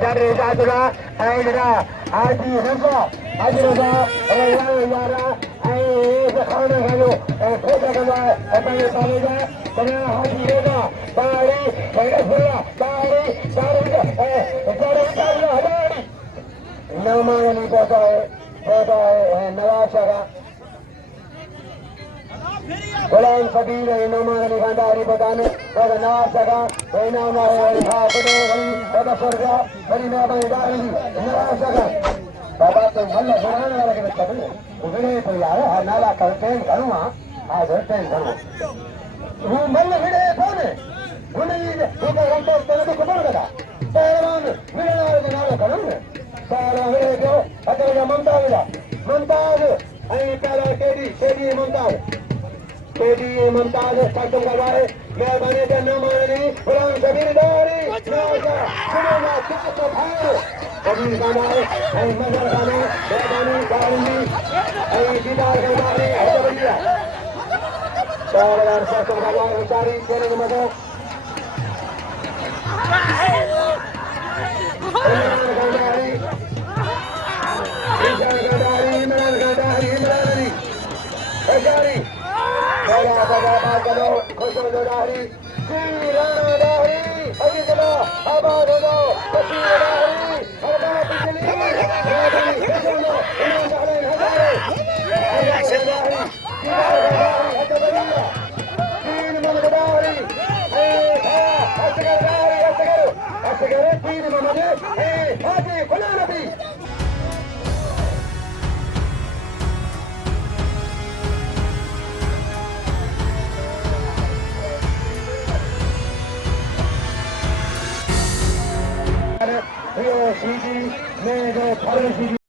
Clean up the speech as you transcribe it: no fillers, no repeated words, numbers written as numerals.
Dari Zadura, Aida, Adi Reza, Adi Reza, Yara, the Khana Halu, Kotaka, Apaya Salida, Hadi Reza, Bari, Payapura, Bari, Bari, Namani Bota, Navasara. Gulam Sabir and Nomani Handari Badane, or Nasaka, Renana, Hapano, Surga, Marina Bandari, Nasaka. Baba to Malla Burana, Uvene Puyara, Hanala Kalkan, Karuma, as a 10 Karuma. Who Malla Vide Pone? Who is who can enter the Kumara? Saran, Villa, the Nala Karuna. Sarah Video, Atara Mumtaz, Mumtaz, I tell Tedi, Sheedi Mumtaz. Tedi Mumtaz starting करवाए मैं बने जन्म मारनी गुलाम शबीर दारी नाजा सुनना किसको भाई कबीर गाने ऐ मजर गाने बेदानी गाली ऐ दीदार गाने ऐ बलिया सारा स्टार्टिंग करवाए उतारी तेरे मदद Ashari Bada Bada Bada Kosovo Dari Sirana Dari Ayitala Abadano Basira Dari Arba Pitali Dari Kosovo Ina Dari Hadare Ayatala Dari Hadariya Teen Mamadari Asgar Teen Mamadari Hadi Kulanabi Sheedi, मैं जो